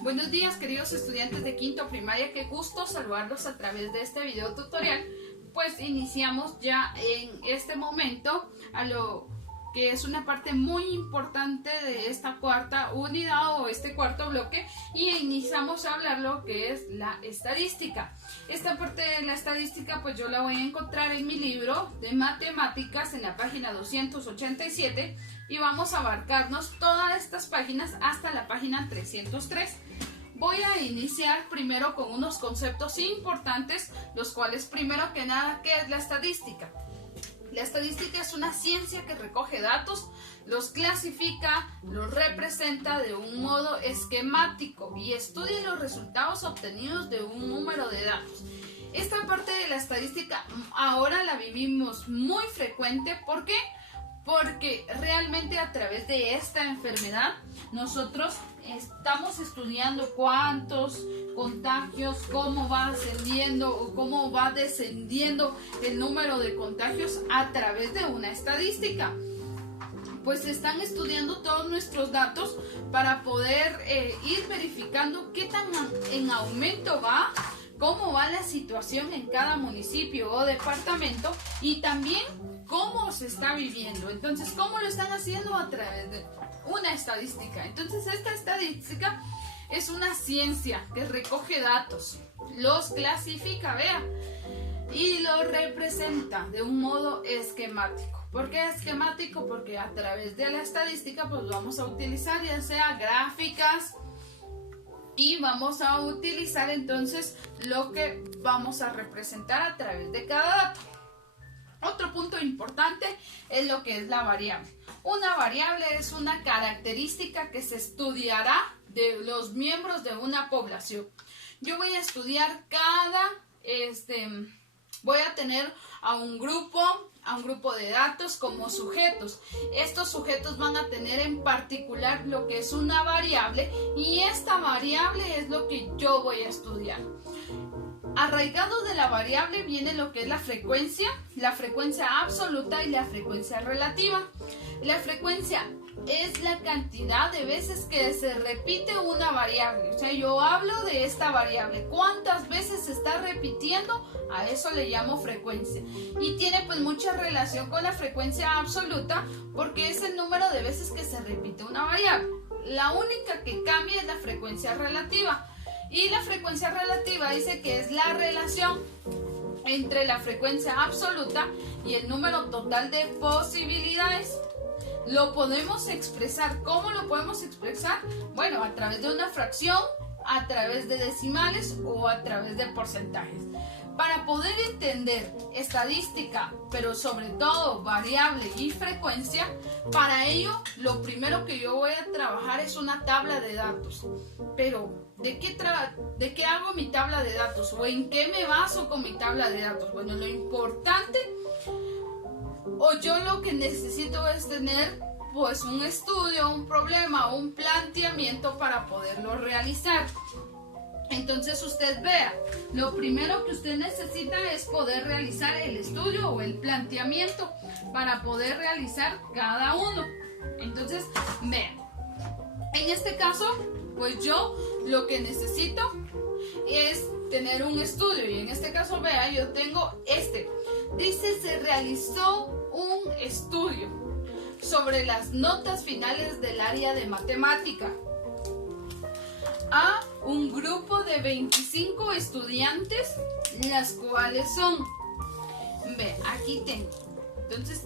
Buenos días, queridos estudiantes de quinto primaria, qué gusto saludarlos a través de este video tutorial. Pues iniciamos ya en este momento a lo que es una parte muy importante de esta cuarta unidad o este cuarto bloque, y iniciamos a hablar lo que es la estadística. Esta parte de la estadística pues yo la voy a encontrar en mi libro de matemáticas en la página 287 y vamos a abarcarnos todas estas páginas hasta la página 303. Voy a iniciar primero con unos conceptos importantes, los cuales primero que nada, ¿qué es la estadística? La estadística es una ciencia que recoge datos, los clasifica, los representa de un modo esquemático y estudia los resultados obtenidos de un número de datos. Esta parte de la estadística ahora la vivimos muy frecuente. ¿Por qué? Porque realmente a través de esta enfermedad nosotros estamos estudiando cuántos contagios, cómo va ascendiendo o cómo va descendiendo el número de contagios a través de una estadística. Pues se están estudiando todos nuestros datos para poder ir verificando qué tan en aumento va, cómo va la situación en cada municipio o departamento y también cómo se está viviendo. Entonces, ¿cómo lo están haciendo? A través de una estadística. Entonces, esta estadística es una ciencia que recoge datos, los clasifica, vea, y los representa de un modo esquemático. ¿Por qué esquemático? Porque a través de la estadística pues vamos a utilizar ya sea gráficas y vamos a utilizar entonces lo que vamos a representar a través de cada dato. Otro punto importante es lo que es la variable. Una variable es una característica que se estudiará de los miembros de una población. Yo voy a estudiar voy a tener a un grupo de datos como sujetos. Estos sujetos van a tener en particular lo que es una variable y esta variable es lo que yo voy a estudiar. Arraigado de la variable viene lo que es la frecuencia absoluta y la frecuencia relativa. La frecuencia es la cantidad de veces que se repite una variable. O sea, yo hablo de esta variable, cuántas veces se está repitiendo, a eso le llamo frecuencia. Y tiene pues mucha relación con la frecuencia absoluta porque es el número de veces que se repite una variable. La única que cambia es la frecuencia relativa. Y la frecuencia relativa dice que es la relación entre la frecuencia absoluta y el número total de posibilidades. Lo podemos expresar. ¿Cómo lo podemos expresar? Bueno, a través de una fracción, a través de decimales o a través de porcentajes. Para poder entender estadística, pero sobre todo variable y frecuencia, para ello lo primero que yo voy a trabajar es una tabla de datos. Pero, ¿de qué hago mi tabla de datos? ¿O en qué me baso con mi tabla de datos? Bueno, lo importante, o yo lo que necesito es tener pues un estudio, un problema, un planteamiento para poderlo realizar. Entonces usted vea, lo primero que usted necesita es poder realizar el estudio o el planteamiento para poder realizar cada uno. Entonces, vea, en este caso, pues yo lo que necesito es tener un estudio y en este caso, vea, yo tengo dice se realizó un estudio sobre las notas finales del área de matemática a un grupo de 25 estudiantes, las cuales son, ve, aquí tengo. Entonces,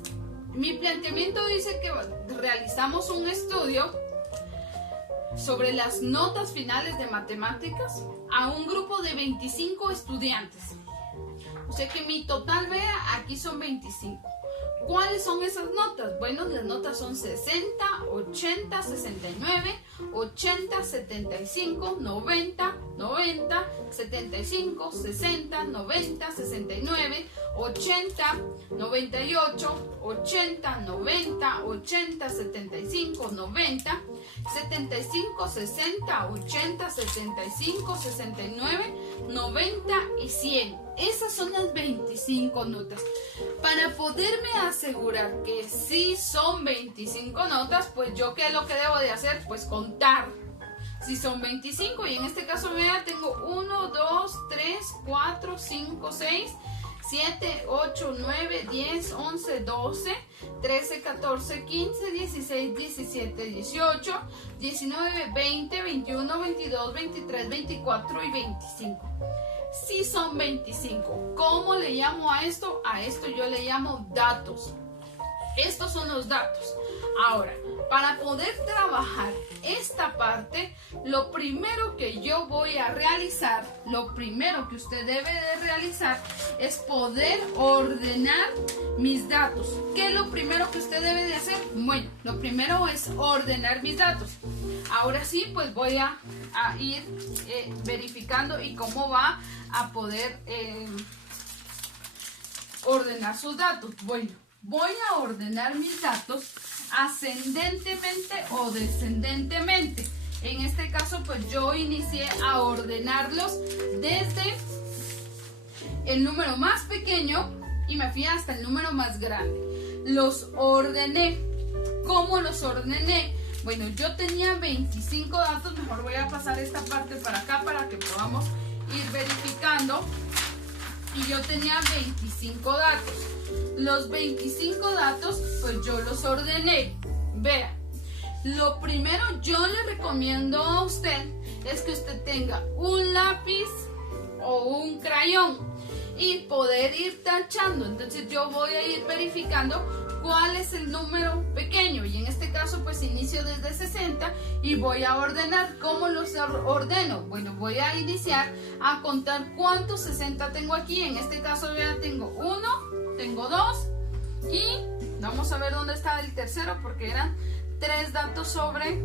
mi planteamiento dice que realizamos un estudio sobre las notas finales de matemáticas a un grupo de 25 estudiantes. O sea que mi total, vea, aquí son 25. ¿Cuáles son esas notas? Bueno, las notas son 60, 80, 69, 80, 75, 90, 90, 75, 60, 90, 69, 80, 98, 80, 90, 80, 75, 90, 75, 60, 80, 75, 69, 90 y 100. Esas son las 25 notas. Para poderme asegurar que sí son 25 notas, pues yo ¿qué es lo que debo de hacer? Pues contar. si son 25, y en este caso vea, tengo 1, 2, 3, 4, 5, 6, 7, 8, 9, 10, 11, 12, 13, 14, 15, 16, 17, 18, 19, 20, 21, 22, 23, 24 y 25. Si son 25, ¿cómo le llamo a esto? A esto yo le llamo datos. Estos son los datos. Ahora, para poder trabajar esta parte, lo primero que yo voy a realizar, lo primero que usted debe de realizar es poder ordenar mis datos. ¿Qué es lo primero que usted debe de hacer? Bueno, lo primero es ordenar mis datos. Ahora sí, pues voy a ir verificando y cómo va a poder ordenar sus datos. Bueno, voy a ordenar mis datos ascendentemente o descendentemente. En este caso, pues yo inicié a ordenarlos desde el número más pequeño y me fui hasta el número más grande. Los ordené. ¿Cómo los ordené? Bueno, yo tenía 25 datos. Mejor voy a pasar esta parte para acá para que podamos ir verificando. Y yo tenía 25 datos. Los 25 datos, pues yo los ordené. Vea, lo primero yo le recomiendo a usted es que usted tenga un lápiz o un crayón y poder ir tachando. Entonces yo voy a ir verificando cuál es el número pequeño, y en este caso pues inicio desde 60 y voy a ordenar. ¿Cómo los ordeno? Bueno, voy a iniciar a contar cuántos 60 tengo aquí. En este caso vean, tengo 1, tengo 2 y vamos a ver dónde está el tercero, porque eran 3 datos sobre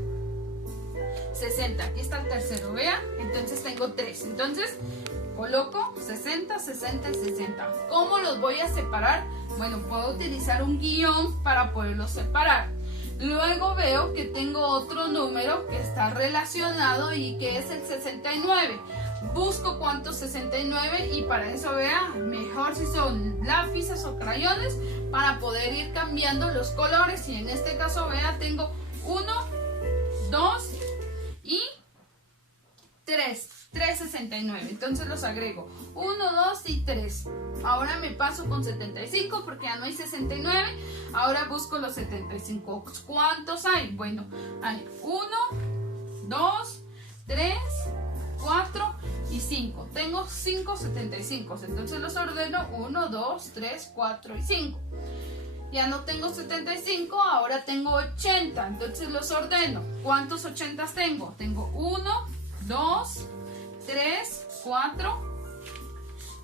60. Aquí está el tercero, vean, entonces tengo 3. Entonces coloco 60, 60 y 60. ¿Cómo los voy a separar? Bueno, puedo utilizar un guión para poderlos separar. Luego veo que tengo otro número que está relacionado y que es el 69. Busco cuántos 69 y para eso vea, mejor si son lápices o crayones para poder ir cambiando los colores. Y en este caso vea, tengo 1, 2 y 3. 369, entonces los agrego 1, 2 y 3. Ahora me paso con 75 porque ya no hay 69. Ahora busco los 75. ¿Cuántos hay? Bueno, hay 1, 2, 3, 4 y 5. Tengo 5 75, entonces los ordeno 1, 2, 3, 4 y 5. Ya no tengo 75, ahora tengo 80, entonces los ordeno. ¿Cuántos 80 tengo? Tengo 1, 2, 3, 4,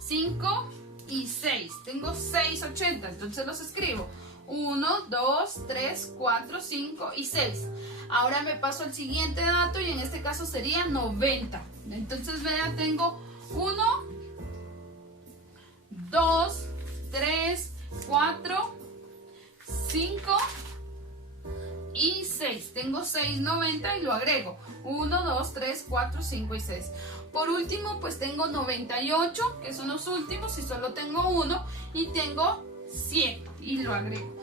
5 y 6. Tengo 6 80, entonces los escribo. 1, 2, 3, 4, 5 y 6. Ahora me paso al siguiente dato y en este caso sería 90. Entonces vean, tengo 1, 2, 3, 4, 5 y 6. Tengo 690 y lo agrego. 1, 2, 3, 4, 5 y 6. Por último, pues tengo 98, que son los últimos, y solo tengo uno, y tengo 100 y lo agrego.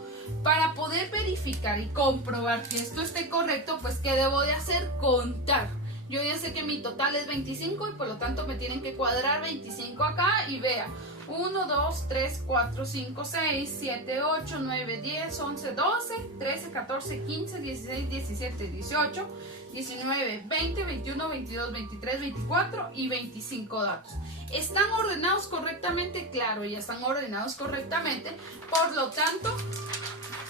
Para poder verificar y comprobar que esto esté correcto, pues ¿qué debo de hacer? Contar. Yo ya sé que mi total es 25 y por lo tanto me tienen que cuadrar 25 acá y vea. 1, 2, 3, 4, 5, 6, 7, 8, 9, 10, 11, 12, 13, 14, 15, 16, 17, 18, 19, 20, 21, 22, 23, 24 y 25 datos. ¿Están ordenados correctamente? Claro, ya están ordenados correctamente. Por lo tanto,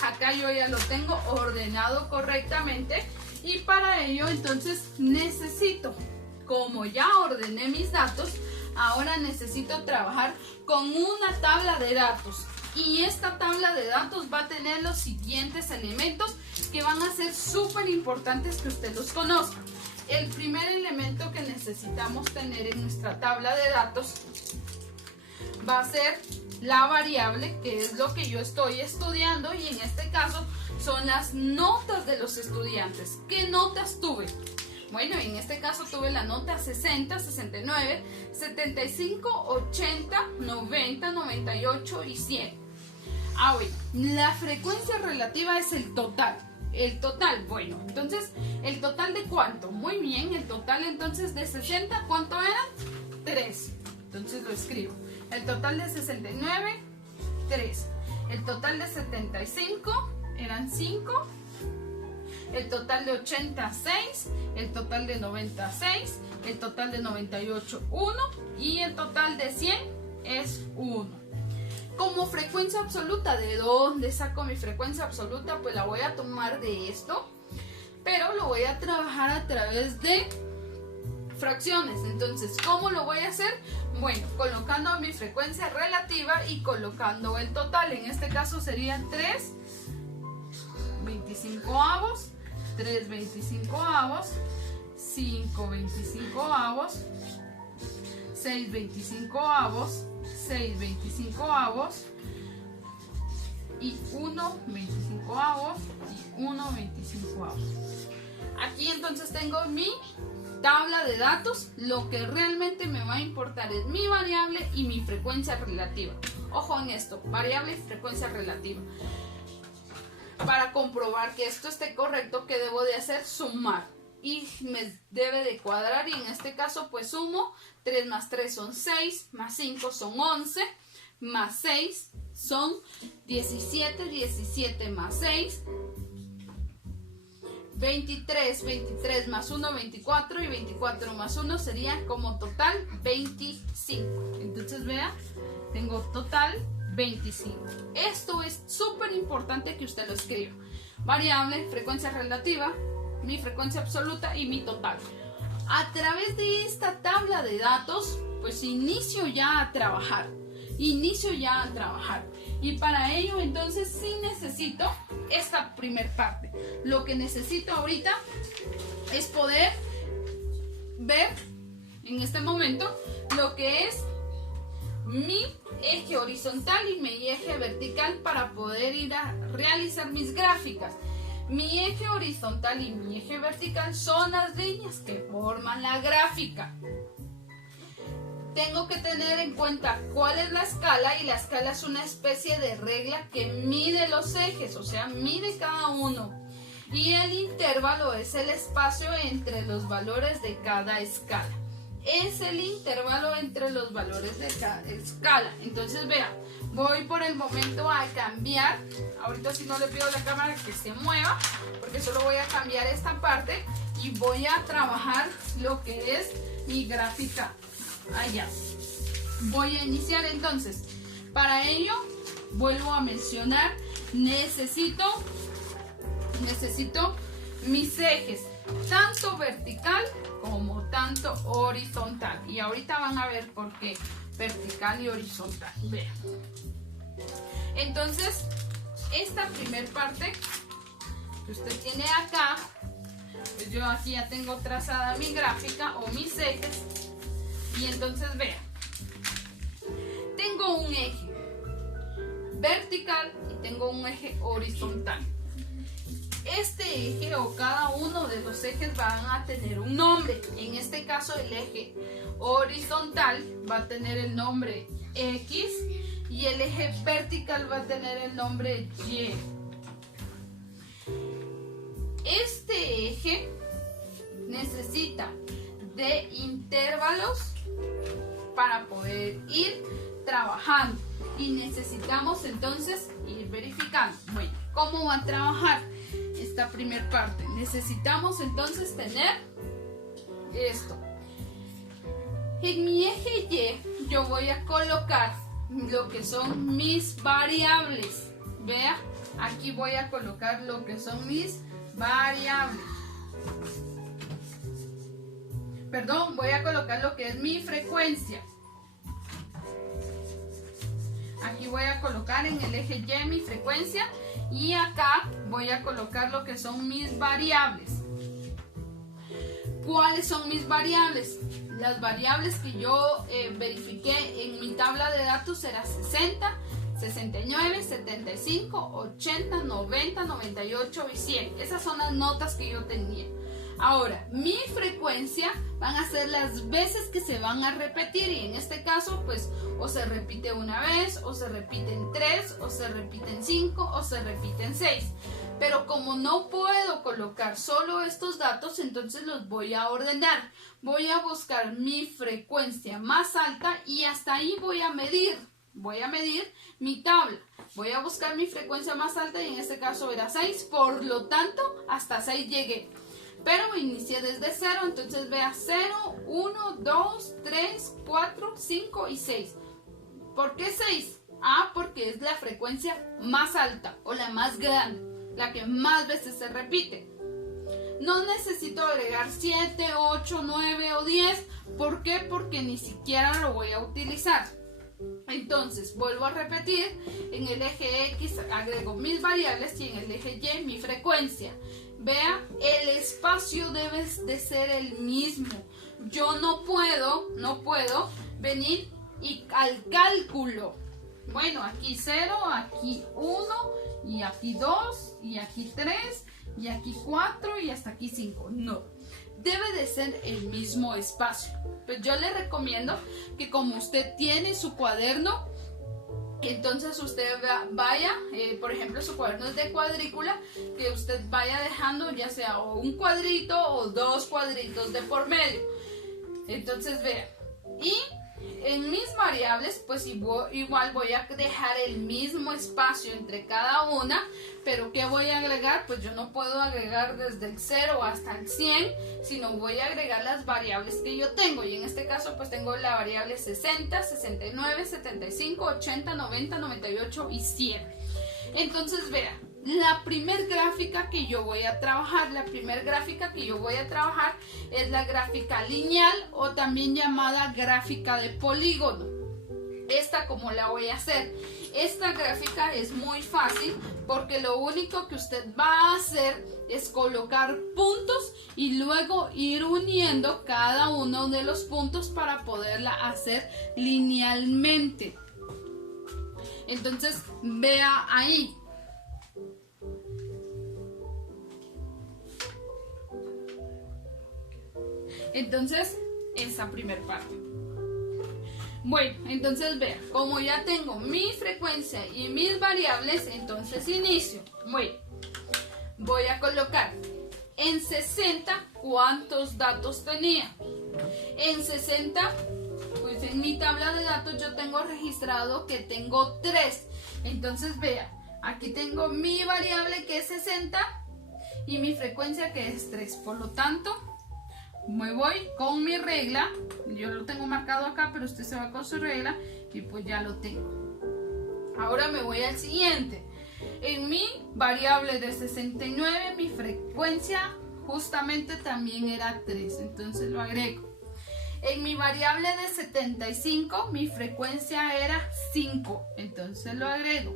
acá yo ya lo tengo ordenado correctamente. Y para ello, entonces, necesito, como ya ordené mis datos, ahora necesito trabajar con una tabla de datos. Y esta tabla de datos va a tener los siguientes elementos que van a ser súper importantes que usted los conozca. El primer elemento que necesitamos tener en nuestra tabla de datos va a ser la variable, que es lo que yo estoy estudiando, y en este caso son las notas de los estudiantes. ¿Qué notas tuve? Bueno, en este caso tuve la nota 60, 69, 75, 80, 90, 98 y 100. Bueno, la frecuencia relativa es el total. El total, bueno, entonces ¿El total de cuánto? Muy bien, el total entonces de 60, ¿cuánto eran? 3. Entonces lo escribo. El total de 69, 3. El total de 75 eran 5. El total de 86, el total de 96, el total de 98, 1 y el total de 100 es 1. Como frecuencia absoluta, ¿de dónde saco mi frecuencia absoluta? Pues la voy a tomar de esto, pero lo voy a trabajar a través de fracciones. Entonces, ¿cómo lo voy a hacer? Bueno, colocando mi frecuencia relativa y colocando el total. En este caso serían 3 25avos, 3 25avos, 5 25avos, 6 25avos, 6 25avos y 1 25avos y 1 25avos. Aquí entonces tengo mi tabla de datos. Lo que realmente me va a importar es mi variable y mi frecuencia relativa. Ojo en esto, variable y frecuencia relativa. Para comprobar que esto esté correcto, ¿qué debo de hacer? Sumar. Y me debe de cuadrar, y en este caso pues sumo. 3 más 3 son 6, más 5 son 11, más 6 son 17, 17 más 6, 23, 23 más 1, 24, y 24 más 1 sería como total 25. Entonces vea, tengo total 25. Esto es súper importante que usted lo escriba. Variable, frecuencia relativa, mi frecuencia absoluta y mi total. A través de esta tabla de datos, pues inicio ya a trabajar. Y para ello entonces sí necesito esta primer parte. Lo que necesito ahorita es poder ver en este momento lo que es mi eje horizontal y mi eje vertical para poder ir a realizar mis gráficas. Mi eje horizontal y mi eje vertical son las líneas que forman la gráfica. Tengo que tener en cuenta cuál es la escala, y la escala es una especie de regla que mide los ejes, o sea, mide cada uno. Y el intervalo es el espacio entre los valores de cada escala. Es el intervalo entre los valores de cada escala. Entonces vea, voy por el momento a cambiar. Ahorita si no le pido a la cámara que se mueva, porque solo voy a cambiar esta parte y voy a trabajar lo que es mi gráfica allá. Voy a iniciar entonces. Para ello vuelvo a mencionar, necesito mis ejes, tanto vertical como tanto horizontal, y ahorita van a ver por qué vertical y horizontal. Vean. Entonces, esta primer parte que usted tiene acá, pues yo aquí ya tengo trazada mi gráfica o mis ejes, y entonces vean, tengo un eje vertical y tengo un eje horizontal. Este eje o cada uno de los ejes van a tener un nombre. En este caso el eje horizontal va a tener el nombre X y el eje vertical va a tener el nombre Y. Este eje necesita de intervalos para poder ir trabajando, y necesitamos entonces ir verificando. Bueno, ¿cómo va a trabajar esta primera parte? Necesitamos entonces tener esto. En mi eje Y yo voy a colocar lo que son mis variables. Vea, aquí voy a colocar lo que son mis variables. Perdón, voy a colocar lo que es mi frecuencia. Aquí voy a colocar en el eje Y mi frecuencia, y acá voy a colocar lo que son mis variables. ¿Cuáles son mis variables? Las variables que yo verifiqué en mi tabla de datos eran 60, 69, 75, 80, 90, 98 y 100. Esas son las notas que yo tenía. Ahora, mi frecuencia van a ser las veces que se van a repetir, y en este caso pues o se repite una vez, o se repiten 3, o se repiten 5, o se repiten 6. Pero como no puedo colocar solo estos datos, entonces los voy a ordenar. Voy a buscar mi frecuencia más alta y hasta ahí voy a medir mi tabla. Voy a buscar mi frecuencia más alta y en este caso era 6, por lo tanto hasta 6 llegué. Pero inicié desde 0, entonces vea 0, 1, 2, 3, 4, 5 y 6. ¿Por qué 6? Porque es la frecuencia más alta o la más grande, la que más veces se repite. No necesito agregar 7, 8, 9 o 10. ¿Por qué? Porque ni siquiera lo voy a utilizar. Entonces vuelvo a repetir, en el eje X agrego mis variables y en el eje Y mi frecuencia. Vea, el espacio debe de ser el mismo. Yo no puedo venir y al cálculo, bueno, aquí 0, aquí 1 y aquí 2 y aquí 3 y aquí 4 y hasta aquí 5. No, debe de ser el mismo espacio. Pues yo le recomiendo que como usted tiene su cuaderno, entonces usted vaya, por ejemplo su cuaderno es de cuadrícula, que usted vaya dejando ya sea o un cuadrito o 2 cuadritos de por medio. Entonces vea, y en mis variables pues igual voy a dejar el mismo espacio entre cada una, pero ¿qué voy a agregar? Pues yo no puedo agregar desde el 0 hasta el 100, sino voy a agregar las variables que yo tengo, y en este caso pues tengo la variable 60, 69, 75, 80, 90, 98 y 100. Entonces vea, la primer gráfica que yo voy a trabajar, es la gráfica lineal o también llamada gráfica de polígono. Esta, ¿cómo la voy a hacer? Esta gráfica es muy fácil porque lo único que usted va a hacer es colocar puntos y luego ir uniendo cada uno de los puntos para poderla hacer linealmente. Entonces vea ahí. Entonces, esa primer parte. Bueno, entonces vea, como ya tengo mi frecuencia y mis variables, entonces inicio. Bueno, voy a colocar en 60 cuántos datos tenía. En 60, pues en mi tabla de datos yo tengo registrado que tengo 3. Entonces vea, aquí tengo mi variable que es 60 y mi frecuencia que es 3. Por lo tanto, me voy con mi regla, yo lo tengo marcado acá, pero usted se va con su regla y pues ya lo tengo. Ahora me voy al siguiente. En mi variable de 69 mi frecuencia justamente también era 3, entonces lo agrego. En mi variable de 75 mi frecuencia era 5, entonces lo agrego.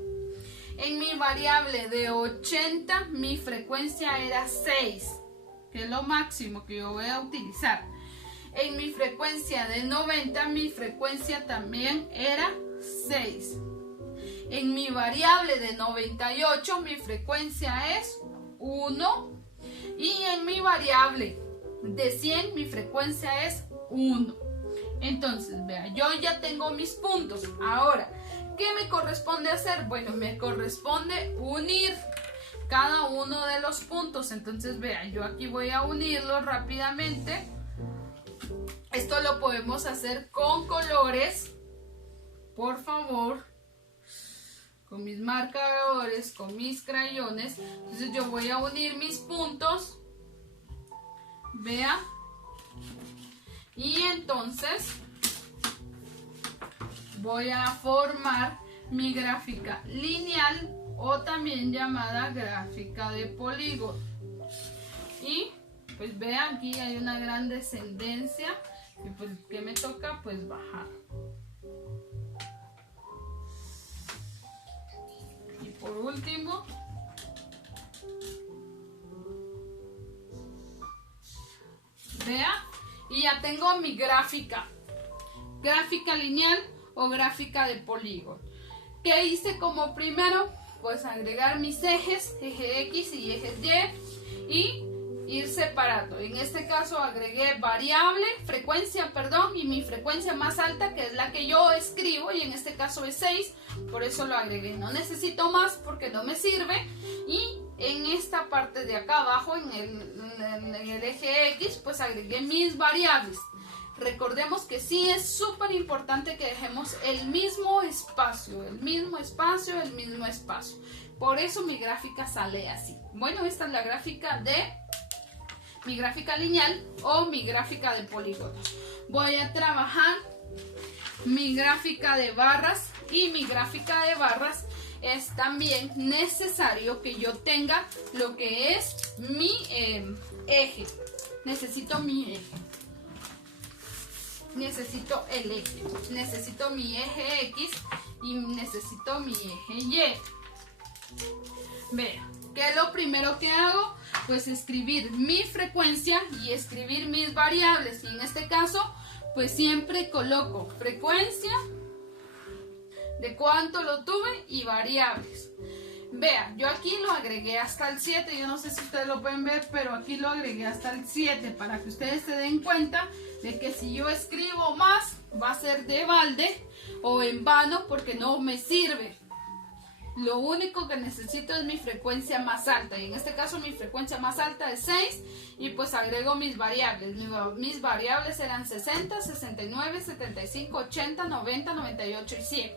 En mi variable de 80 mi frecuencia era 6. Que es lo máximo que yo voy a utilizar. En mi frecuencia de 90, mi frecuencia también era 6. En mi variable de 98, mi frecuencia es 1. Y en mi variable de 100, mi frecuencia es 1. Entonces, vea, yo ya tengo mis puntos. Ahora, ¿qué me corresponde hacer? Bueno, me corresponde unir cada uno de los puntos. Entonces vea, yo aquí voy a unirlo rápidamente. Esto lo podemos hacer con colores, por favor, con mis marcadores, con mis crayones. Entonces yo voy a unir mis puntos, vea, y entonces voy a formar mi gráfica lineal o también llamada gráfica de polígono. Y pues vean, aquí hay una gran descendencia y pues ¿qué me toca? Pues bajar. Y por último, vea, y ya tengo mi gráfica lineal o gráfica de polígono. ¿Qué hice como primero? Pues agregar mis ejes, eje X y eje Y ir separando. En este caso agregué variable, frecuencia, perdón, y mi frecuencia más alta, que es la que yo escribo, y en este caso es 6, por eso lo agregué. No necesito más porque no me sirve. Y en esta parte de acá abajo, en el eje X, pues agregué mis variables. Recordemos que sí es súper importante que dejemos el mismo espacio, el mismo espacio, el mismo espacio. Por eso mi gráfica sale así. Bueno, esta es la gráfica de mi gráfica lineal o mi gráfica de polígonos. Voy a trabajar mi gráfica de barras, y mi gráfica de barras es también necesario que yo tenga lo que es mi eje. Necesito mi eje. Necesito el eje. Necesito mi eje X y necesito mi eje Y. Vean, ¿qué es lo primero que hago? Pues escribir mi frecuencia y escribir mis variables. Y en este caso, pues siempre coloco frecuencia, de cuánto lo tuve, y variables. Vean, yo aquí lo agregué hasta el 7. Yo no sé si ustedes lo pueden ver, pero aquí lo agregué hasta el 7 para que ustedes se den cuenta de que si yo escribo más va a ser de balde o en vano, porque no me sirve. Lo único que necesito es mi frecuencia más alta, y en este caso mi frecuencia más alta es 6, y pues agrego mis variables. Mis variables eran 60, 69, 75, 80, 90, 98 y 100.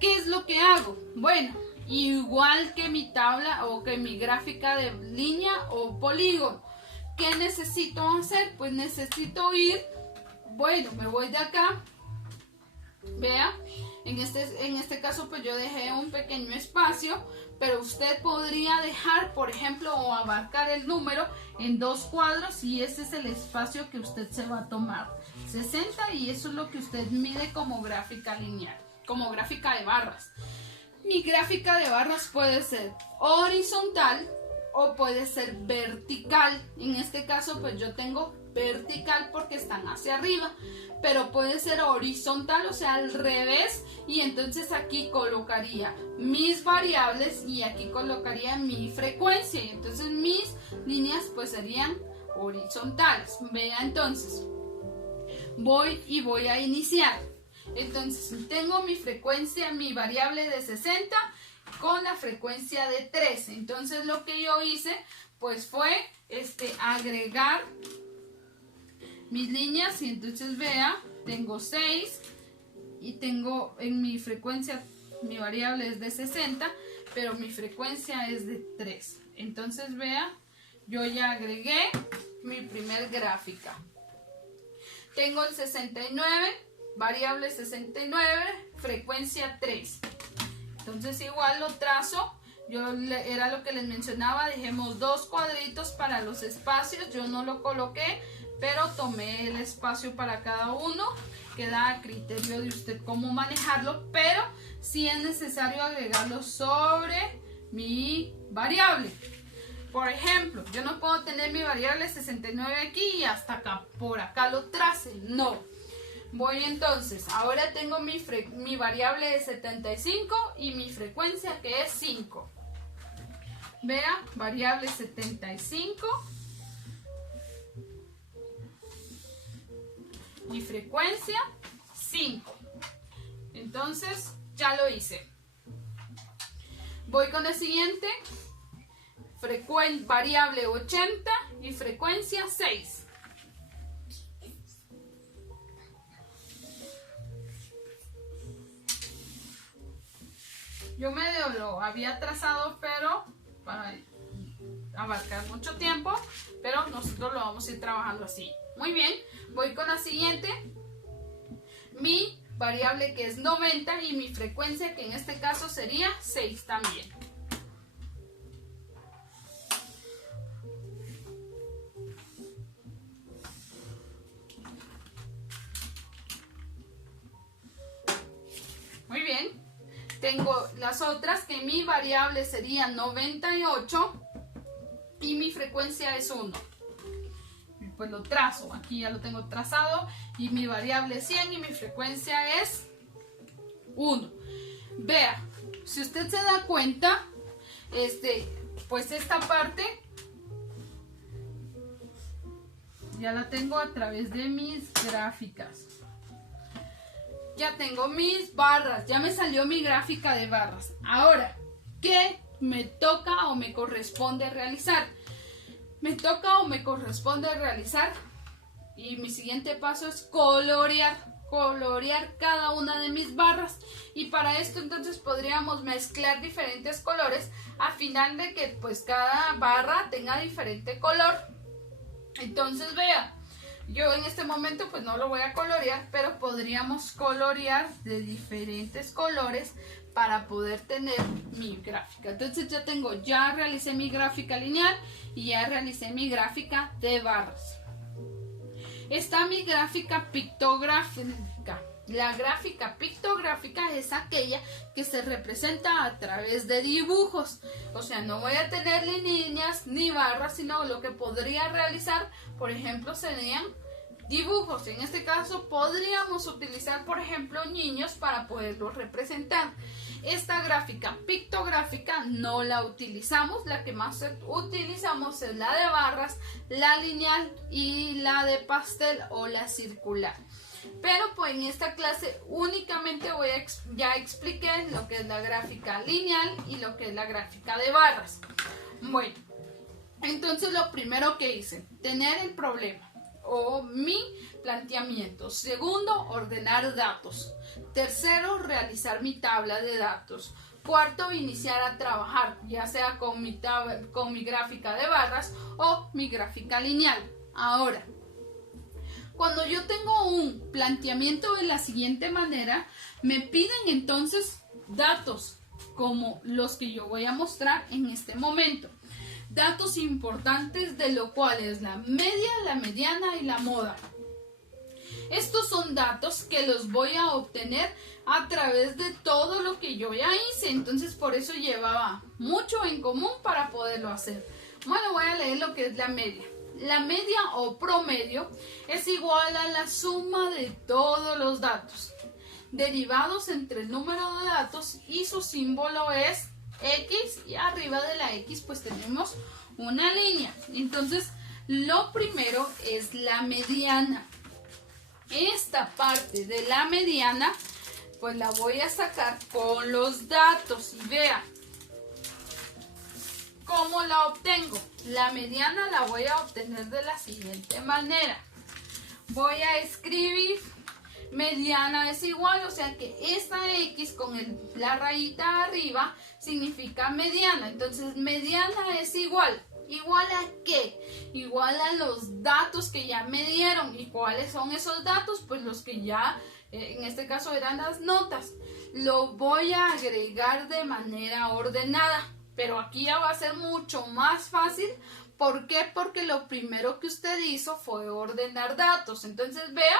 ¿Qué es lo que hago? Bueno, igual que mi tabla o que mi gráfica de línea o polígono. ¿Qué necesito hacer? Pues necesito ir, bueno, me voy de acá. Vea, en este caso pues yo dejé un pequeño espacio, pero usted podría dejar, por ejemplo, o abarcar el número en 2 cuadros, y ese es el espacio que usted se va a tomar, 60, y eso es lo que usted mide como gráfica lineal, como gráfica de barras. Mi gráfica de barras puede ser horizontal o puede ser vertical. En este caso pues yo tengo vertical porque están hacia arriba, pero puede ser horizontal, o sea al revés, y entonces aquí colocaría mis variables y aquí colocaría mi frecuencia, y entonces mis líneas pues serían horizontales. Vea, entonces voy a iniciar. Entonces tengo mi frecuencia, mi variable de 60 con la frecuencia de 3. Entonces lo que yo hice pues fue agregar mis líneas, y entonces vea, tengo 6 y tengo en mi frecuencia, mi variable es de 60, pero mi frecuencia es de 3. Entonces vea, yo ya agregué mi primer gráfica. Tengo el 69, variable 69, frecuencia 3. Entonces igual lo trazo. Era lo que les mencionaba, dejemos 2 cuadritos para los espacios. Yo no lo coloqué, pero tomé el espacio para cada uno. Queda a criterio de usted cómo manejarlo, pero sí es necesario agregarlo sobre mi variable. Por ejemplo, yo no puedo tener mi variable 69 aquí y hasta acá, por acá lo trace, no. Voy entonces, ahora tengo mi variable de 75 y mi frecuencia que es 5. Vea, variable 75 y frecuencia 5. Entonces ya lo hice. Voy con el siguiente, variable 80 y frecuencia 6. Yo medio lo había trazado, pero para abarcar mucho tiempo, pero nosotros lo vamos a ir trabajando así. Muy bien, voy con la siguiente. Mi variable que es 90 y mi frecuencia que en este caso sería 6 también. Muy bien. Tengo las otras que mi variable sería 98 y mi frecuencia es 1. Pues lo trazo, aquí ya lo tengo trazado, y mi variable es 100 y mi frecuencia es 1. Vea, si usted se da cuenta, pues esta parte ya la tengo a través de mis gráficas. Ya tengo mis barras, ya me salió mi gráfica de barras. Ahora, ¿qué me toca o me corresponde realizar? Me toca o me corresponde realizar, y mi siguiente paso es colorear cada una de mis barras, y para esto entonces podríamos mezclar diferentes colores a final de que pues cada barra tenga diferente color. Entonces vea, yo en este momento pues no lo voy a colorear, pero podríamos colorear de diferentes colores para poder tener mi gráfica. Entonces ya realicé mi gráfica lineal y ya realicé mi gráfica de barras. Está mi gráfica pictográfica. La gráfica pictográfica es aquella que se representa a través de dibujos. O sea, no voy a tener ni líneas ni barras, sino lo que podría realizar, por ejemplo, serían dibujos. En este caso podríamos utilizar, por ejemplo, niños para poderlos representar. Esta gráfica pictográfica no la utilizamos, la que más utilizamos es la de barras, la lineal y la de pastel o la circular. Pero pues en esta clase únicamente ya expliqué lo que es la gráfica lineal y lo que es la gráfica de barras. Bueno, entonces lo primero que hice, tener el problema o mi planteamiento. Segundo, ordenar datos. Tercero, realizar mi tabla de datos. Cuarto, iniciar a trabajar, ya sea con mi gráfica de barras o mi gráfica lineal. Ahora, cuando yo tengo un planteamiento de la siguiente manera, me piden entonces datos como los que yo voy a mostrar en este momento. Datos importantes de lo cual es la media, la mediana y la moda. Estos son datos que los voy a obtener a través de todo lo que yo ya hice. Entonces por eso llevaba mucho en común para poderlo hacer. Bueno, voy a leer lo que es la media. La media o promedio es igual a la suma de todos los datos derivados entre el número de datos y su símbolo es X, y arriba de la X pues tenemos una línea. Entonces lo primero es la mediana. Esta parte de la mediana pues la voy a sacar con los datos y vea cómo la obtengo. La mediana la voy a obtener de la siguiente manera. Voy a escribir mediana es igual, o sea que esta X con la rayita arriba significa mediana. Entonces mediana es igual. ¿Igual a qué? Igual a los datos que ya me dieron. ¿Y cuáles son esos datos? Pues los que ya, en este caso eran las notas. Lo voy a agregar de manera ordenada. Pero aquí ya va a ser mucho más fácil. ¿Por qué? Porque lo primero que usted hizo fue ordenar datos. Entonces vea,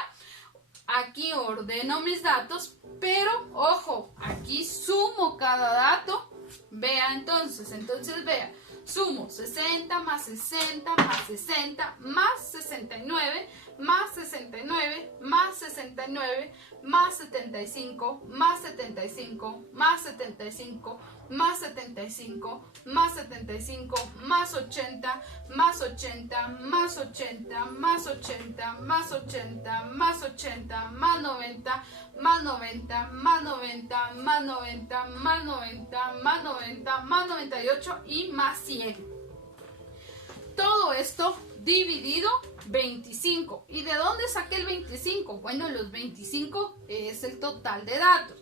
aquí ordeno mis datos, pero ojo, aquí sumo cada dato. Vea entonces vea. Sumo 60 más 60 más 60 más 69 más 69 más 69 más 75 más 75 más 75 más 75 más 75 más 80 más 80 más 80 más 80 más 80 más 80 más 90 más 90 más 90 más 90 más 90 más 90 más 98 y más 100. Todo esto dividido 25. ¿Y de dónde saqué el 25? Bueno, los 25 es el total de datos.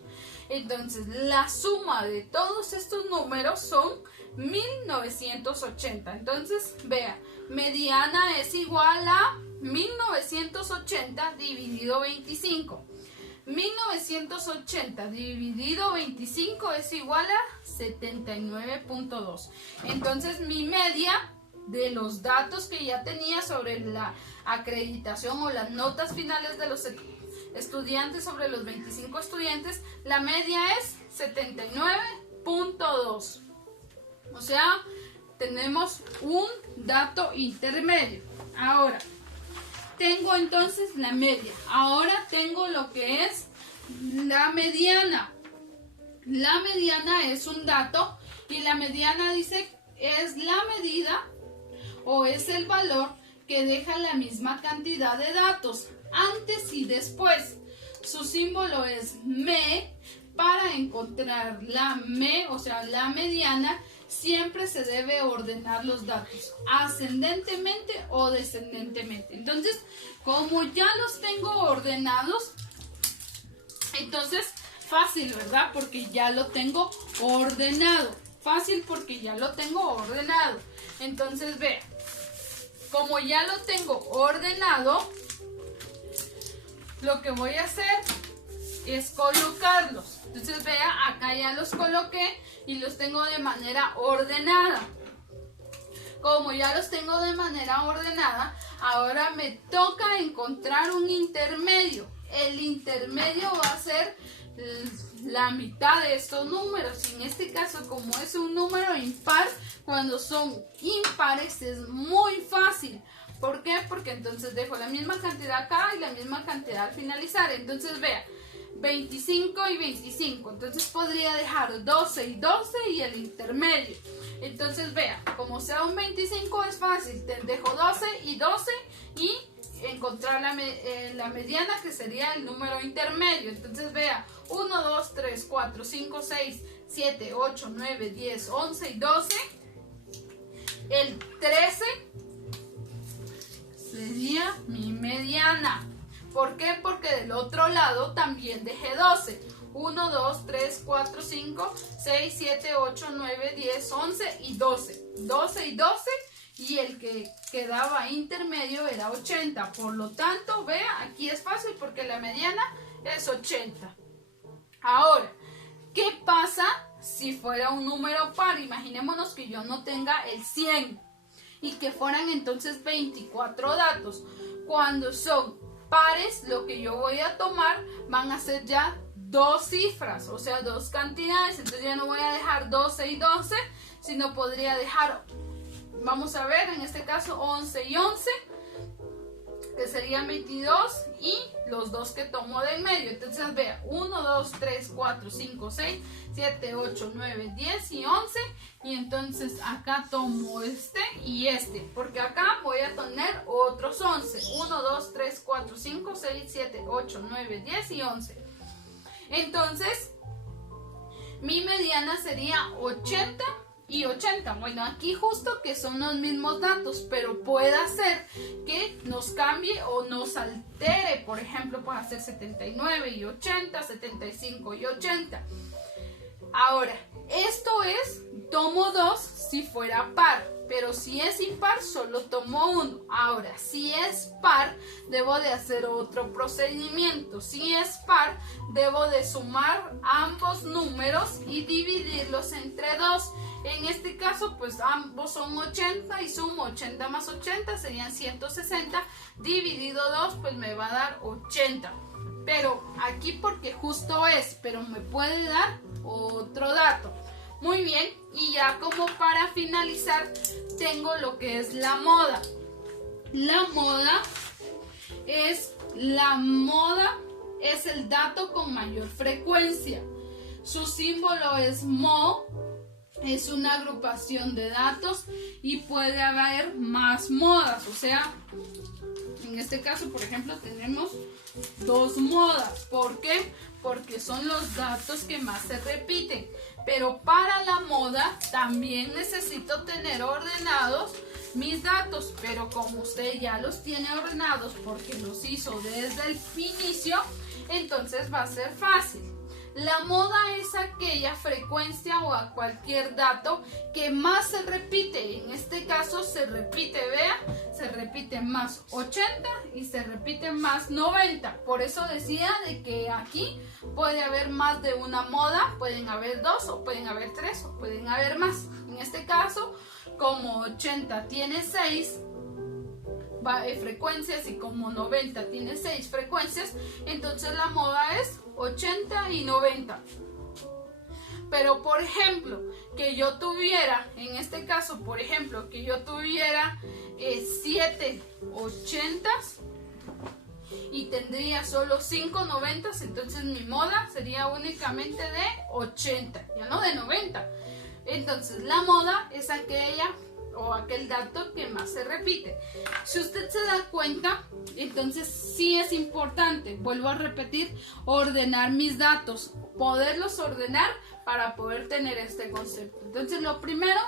Entonces, la suma de todos estos números son 1980. Entonces, vea, mediana es igual a 1980 dividido 25. 1980 dividido 25 es igual a 79.2. Entonces, mi media de los datos que ya tenía sobre la acreditación o las notas finales de los estudiantes, sobre los 25 estudiantes, la media es 79.2. O sea, tenemos un dato intermedio. Ahora, tengo entonces la media. Ahora tengo lo que es la mediana. La mediana es un dato y la mediana dice es la medida o es el valor que deja la misma cantidad de datos antes y después. Su símbolo es me. Para encontrar la me, o sea, la mediana, siempre se debe ordenar los datos ascendentemente o descendentemente. Entonces, como ya los tengo ordenados, entonces fácil, ¿verdad? Porque ya lo tengo ordenado. Fácil porque ya lo tengo ordenado. Entonces, vean, como ya lo tengo ordenado, lo que voy a hacer es colocarlos. Entonces, vea, acá ya los coloqué y los tengo de manera ordenada. Como ya los tengo de manera ordenada, ahora me toca encontrar un intermedio. El intermedio va a ser la mitad de estos números. Y en este caso, como es un número impar, cuando son impares es muy fácil. ¿Por qué? Porque entonces dejo la misma cantidad acá y la misma cantidad al finalizar. Entonces, vea, 25 y 25. Entonces podría dejar 12 y 12 y el intermedio. Entonces, vea, como sea un 25 es fácil. Te dejo 12 y 12 y encontrar la mediana, que sería el número intermedio. Entonces, vea, 1, 2, 3, 4, 5, 6, 7, 8, 9, 10, 11 y 12. El 13 sería mi mediana. ¿Por qué? Porque del otro lado también dejé 12. 1, 2, 3, 4, 5, 6, 7, 8, 9, 10, 11 y 12. 12 y 12 y el que quedaba intermedio era 80. Por lo tanto, vea, aquí es fácil porque la mediana es 80. Ahora, ¿qué pasa si fuera un número par? Imaginémonos que yo no tenga el 100 y que fueran entonces 24 datos. Cuando son pares, lo que yo voy a tomar van a ser ya dos cifras, o sea, dos cantidades. Entonces ya no voy a dejar 12 y 12, sino podría dejar, vamos a ver, en este caso 11 y 11, que serían 22, y los dos que tomo del medio. Entonces vea, 1, 2, 3, 4, 5, 6, 7, 8, 9, 10 y 11. Y entonces acá tomo este y este, porque acá voy a tener otros 11. 1, 2, 3, 4, 5, 6, 7, 8, 9, 10 y 11. Entonces, mi mediana sería 80 y 80. Bueno, aquí justo que son los mismos datos, pero puede ser que nos cambie o nos altere. Por ejemplo, puede ser 79 y 80, 75 y 80. Ahora, esto es, tomo 2 si fuera par, pero si es impar solo tomo 1. Ahora, si es par, debo de hacer otro procedimiento. Si es par, debo de sumar ambos números y dividirlos entre 2. En este caso, pues ambos son 80 y sumo 80 más 80 serían 160. Dividido 2, pues me va a dar 80. Pero aquí porque justo es, pero me puede dar otro dato. Muy bien, y ya como para finalizar, tengo lo que es la moda. La moda es el dato con mayor frecuencia. Su símbolo es mo. Es una agrupación de datos y puede haber más modas. O sea, en este caso, por ejemplo, tenemos 2 modas. ¿Por qué? Porque son los datos que más se repiten. Pero para la moda también necesito tener ordenados mis datos. Pero como usted ya los tiene ordenados porque los hizo desde el inicio, entonces va a ser fácil. La moda es aquella frecuencia o a cualquier dato que más se repite. En este caso se repite, vea, se repite más 80 y se repite más 90. Por eso decía de que aquí puede haber más de una moda, pueden haber 2 o pueden haber 3 o pueden haber más. En este caso, como 80 tiene 6 frecuencias y como 90 tiene 6 frecuencias, entonces la moda es 80 y 90. Pero por ejemplo, que yo tuviera, en este caso, por ejemplo, que yo tuviera 7 80s y tendría solo 5 90s, entonces mi moda sería únicamente de 80, ya no de 90. Entonces la moda es aquella o aquel dato que más se repite. Si usted se da cuenta, entonces sí es importante, vuelvo a repetir, ordenar mis datos, poderlos ordenar para poder tener este concepto. Entonces lo primero,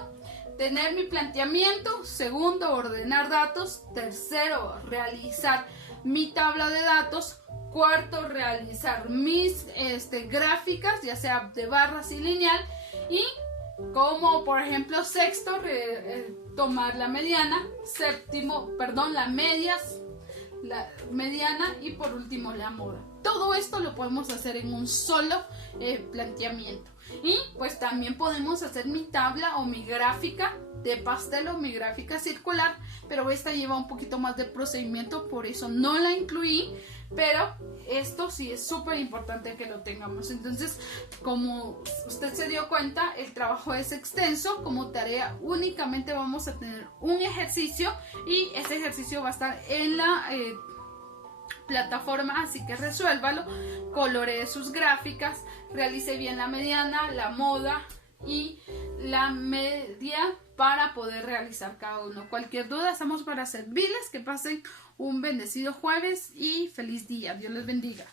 tener mi planteamiento. Segundo, ordenar datos. Tercero, realizar mi tabla de datos. Cuarto, realizar mis gráficas, ya sea de barras y lineal. Y como por ejemplo sexto, tomar la mediana. Séptimo, la mediana, y por último la moda. Todo esto lo podemos hacer en un solo planteamiento. Y pues también podemos hacer mi tabla o mi gráfica de pastel o mi gráfica circular, pero esta lleva un poquito más de procedimiento, por eso no la incluí, pero esto sí es súper importante que lo tengamos. Entonces, como usted se dio cuenta, el trabajo es extenso. Como tarea únicamente vamos a tener un ejercicio, y ese ejercicio va a estar en la plataforma, así que resuélvalo, coloree sus gráficas, realice bien la mediana, la moda y la media para poder realizar cada uno. Cualquier duda, estamos para servirles. Que pasen un bendecido jueves y feliz día. Dios les bendiga.